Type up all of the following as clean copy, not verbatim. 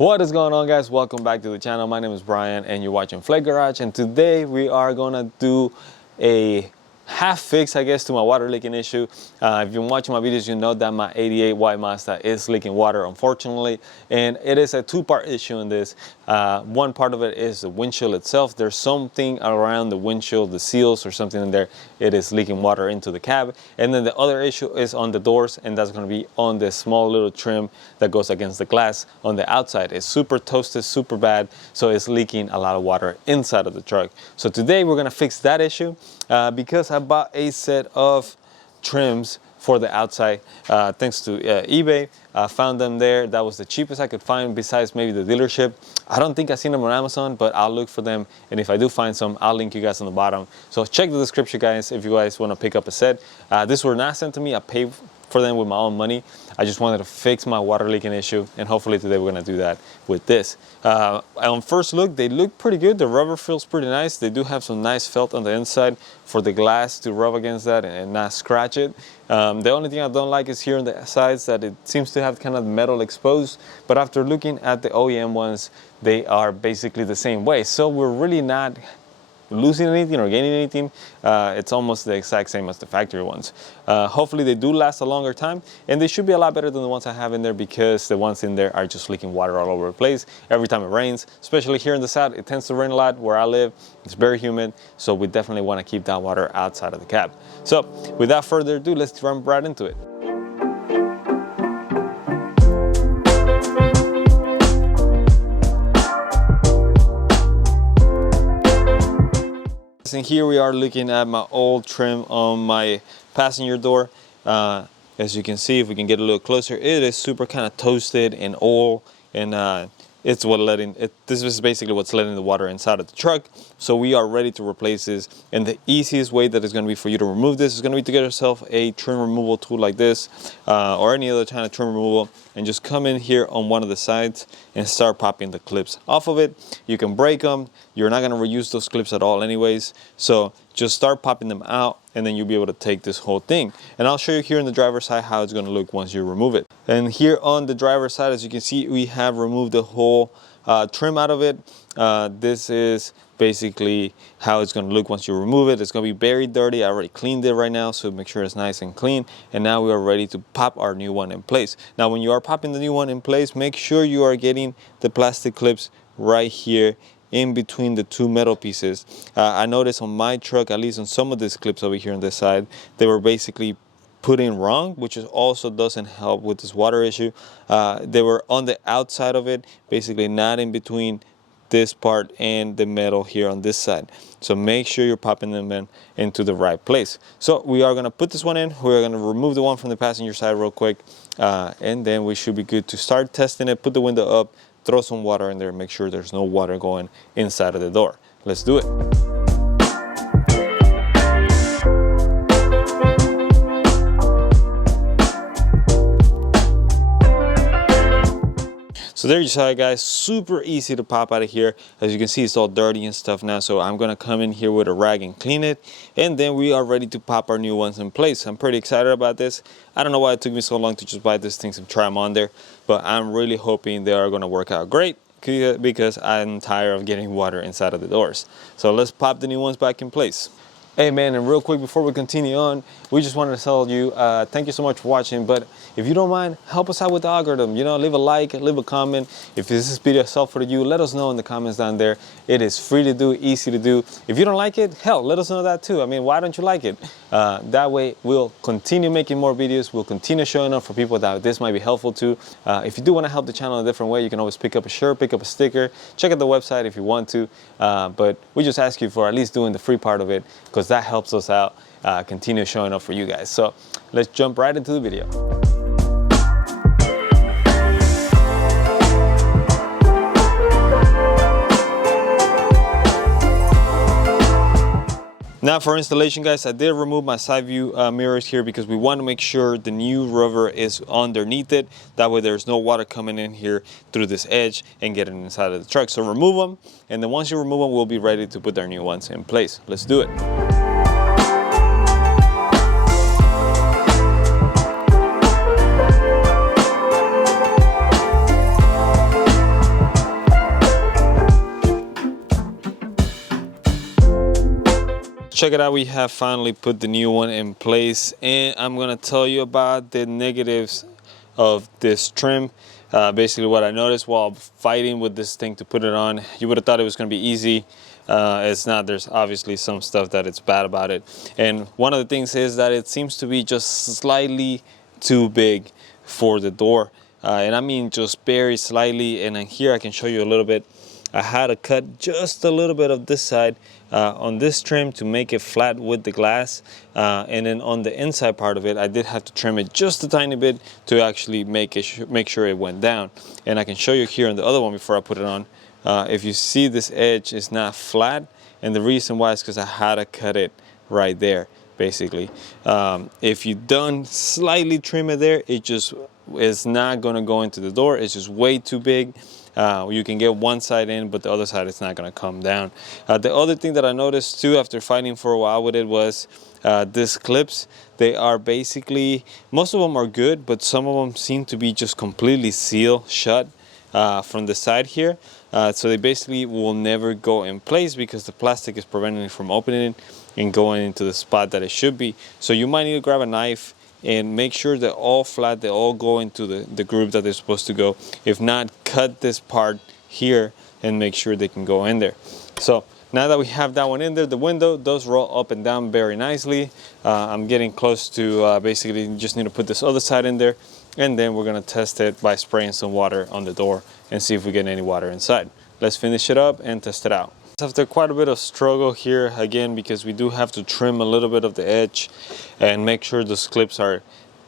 What is going on, guys? Welcome back to the channel. My name is Brian and you're watching Flake Garage, and today we are gonna do a half fix, I guess, to my water leaking issue. If you've been watching my videos, you know that my 88 white Mazda is leaking water, unfortunately, and it is a two-part issue in this. One part of it is the windshield itself. There's something around the windshield, the seals or something in there. It is leaking water into the cab. And then the other issue is on the doors, and that's going to be on this small little trim that goes against the glass on the outside. It's super toasted, super bad, so it's leaking a lot of water inside of the truck. So today we're going to fix that issue because I bought a set of trims for the outside thanks to eBay. I found them there. That was the cheapest I could find besides maybe the dealership. I don't think I've seen them on Amazon, but I'll look for them, and if I do find some, I'll link you guys on the bottom. So check the description, guys, if you guys want to pick up a set. These were not sent to me. I paid for them with my own money. I just wanted to fix my water leaking issue, and hopefully today we're gonna do that with this. On first look, they look pretty good. The rubber feels pretty nice. They do have some nice felt on the inside for the glass to rub against that and not scratch it. The only thing I don't like is here on the sides that it seems to have kind of metal exposed, but after looking at the OEM ones, they are basically the same way. So we're really not losing anything or gaining anything. It's almost the exact same as the factory ones. Hopefully they do last a longer time, and they should be a lot better than the ones I have in there, because the ones in there are just leaking water all over the place every time it rains. Especially here in the south, it tends to rain a lot where I live. It's very humid, so we definitely want to keep that water outside of the cab. So without further ado, let's jump right into it. And here we are looking at my old trim on my passenger door. As you can see, if we can get a little closer, it is super kind of toasted and oil, and it's what this is basically what's letting the water inside of the truck. So we are ready to replace this, and the easiest way that is going to be for you to remove this is going to be to get yourself a trim removal tool like this, or any other kind of trim removal, and just come in here on one of the sides and start popping the clips off of it. You can break them. You're not going to reuse those clips at all anyways, so just start popping them out, and then you'll be able to take this whole thing. And I'll show you here on the driver's side how it's going to look once you remove it. And here on the driver's side, as you can see, we have removed the whole trim out of it. This is basically how it's going to look once you remove it. It's going to be very dirty. I already cleaned it right now, so make sure it's nice and clean. And now we are ready to pop our new one in place. Now when you are popping the new one in place, make sure you are getting the plastic clips right here in between the two metal pieces. I noticed on my truck, at least on some of these clips over here on this side, they were basically put in wrong, which also doesn't help with this water issue. They were on the outside of it, basically not in between this part and the metal here on this side. So make sure you're popping them into the right place. So we are gonna put this one in. We're gonna remove the one from the passenger side real quick, and then we should be good to start testing it. Put the window up, throw some water in there, make sure there's no water going inside of the door. Let's do it. So there you saw it, guys. Super easy to pop out of here. As you can see, it's all dirty and stuff now, so I'm gonna come in here with a rag and clean it, and then we are ready to pop our new ones in place. I'm pretty excited about this. I don't know why it took me so long to just buy these things and try them on there, but I'm really hoping they are gonna work out great, because I'm tired of getting water inside of the doors. So let's pop the new ones back in place. Hey man, and real quick before we continue on, we just wanted to tell you thank you so much for watching, but if you don't mind, help us out with the algorithm. You know, leave a like, leave a comment. If this video is helpful to you, let us know in the comments down there. It is free to do, easy to do. If you don't like it, hell, let us know that too. I mean, why don't you like it? That way we'll continue making more videos. We'll continue showing up for people that this might be helpful to. If you do want to help the channel in a different way, you can always pick up a shirt, pick up a sticker, check out the website if you want to, but we just ask you for at least doing the free part of it, because that helps us out continue showing up for you guys. So let's jump right into the video. Now for installation, guys, I did remove my side view mirrors here because we want to make sure the new rubber is underneath it. That way there's no water coming in here through this edge and getting inside of the truck. So remove them, and then once you remove them, we'll be ready to put our new ones in place. Let's do it. Check it out, we have finally put the new one in place, and I'm gonna tell you about the negatives of this trim. Basically what I noticed while fighting with this thing to put it on, you would have thought it was gonna be easy. It's not. There's obviously some stuff that it's bad about it, and one of the things is that it seems to be just slightly too big for the door, and I mean just very slightly. And here I can show you a little bit. I had to cut just a little bit of this side on this trim to make it flat with the glass, and then on the inside part of it I did have to trim it just a tiny bit to actually make sure it went down. And I can show you here on the other one before I put it on. If you see, this edge is not flat, and the reason why is because I had to cut it right there basically. If you don't slightly trim it there, it just is not going to go into the door. It's just way too big. You can get one side in, but the other side is not going to come down. The other thing that I noticed too after fighting for a while with it was these clips. They are basically, most of them are good, but some of them seem to be just completely sealed shut from the side here. So they basically will never go in place because the plastic is preventing it from opening and going into the spot that it should be. So you might need to grab a knife and make sure they're all flat, they all go into the groove that they're supposed to go. If not, cut this part here and make sure they can go in there. So now that we have that one in there, the window does roll up and down very nicely. I'm getting close to basically just need to put this other side in there, and then we're gonna test it by spraying some water on the door and see if we get any water inside. Let's finish it up and test it out. After quite a bit of struggle here, again, because we do have to trim a little bit of the edge and make sure those clips are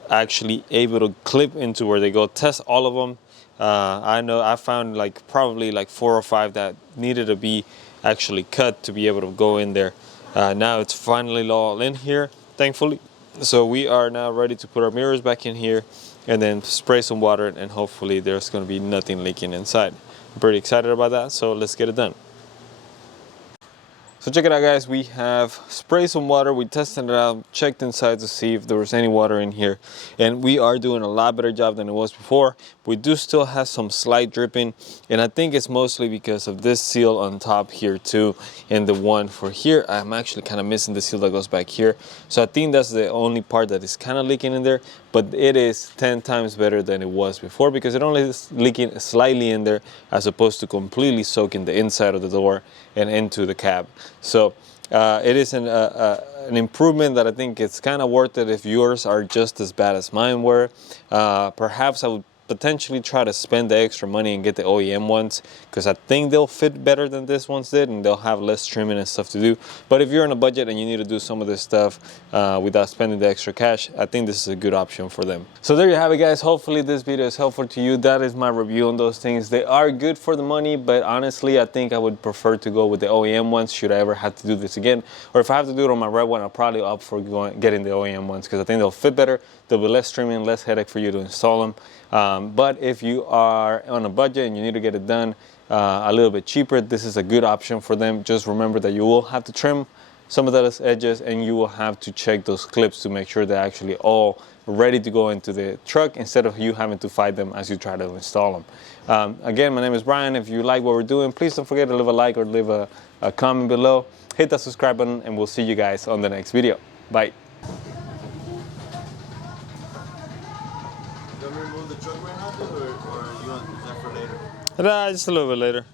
actually able to clip into where they go. Test all of them. I know I found probably 4 or 5 that needed to be actually cut to be able to go in there. Now it's finally all in here, thankfully. So we are now ready to put our mirrors back in here and then spray some water, and hopefully there's going to be nothing leaking inside. I'm pretty excited about that, so let's get it done. So check it out, guys. We have sprayed some water, we tested it out, checked inside to see if there was any water in here, and we are doing a lot better job than it was before. We do still have some slight dripping, and I think it's mostly because of this seal on top here too, and the one for here. I'm actually kind of missing the seal that goes back here, so I think that's the only part that is kind of leaking in there, but it is 10 times better than it was before because it only is leaking slightly in there as opposed to completely soaking the inside of the door and into the cab. So it is an improvement that I think it's kind of worth it if yours are just as bad as mine were. Perhaps I would potentially try to spend the extra money and get the OEM ones because I think they'll fit better than this ones did, and they'll have less trimming and stuff to do. But if you're on a budget and you need to do some of this stuff without spending the extra cash, I think this is a good option for them. So there you have it, guys. Hopefully this video is helpful to you. That is my review on those things. They are good for the money, but honestly I think I would prefer to go with the OEM ones should I ever have to do this again. Or if I have to do it on my red one, I'll probably opt for getting the OEM ones because I think they'll fit better. There'll be less trimming, less headache for you to install them. But if you are on a budget and you need to get it done a little bit cheaper, this is a good option for them. Just remember that you will have to trim some of those edges, and you will have to check those clips to make sure they're actually all ready to go into the truck instead of you having to fight them as you try to install them. Again, my name is Brian. If you like what we're doing, please don't forget to leave a like or leave a comment below. Hit that subscribe button, and we'll see you guys on the next video. Bye. Remove the truck right now, or you want that for later? Just a little bit later.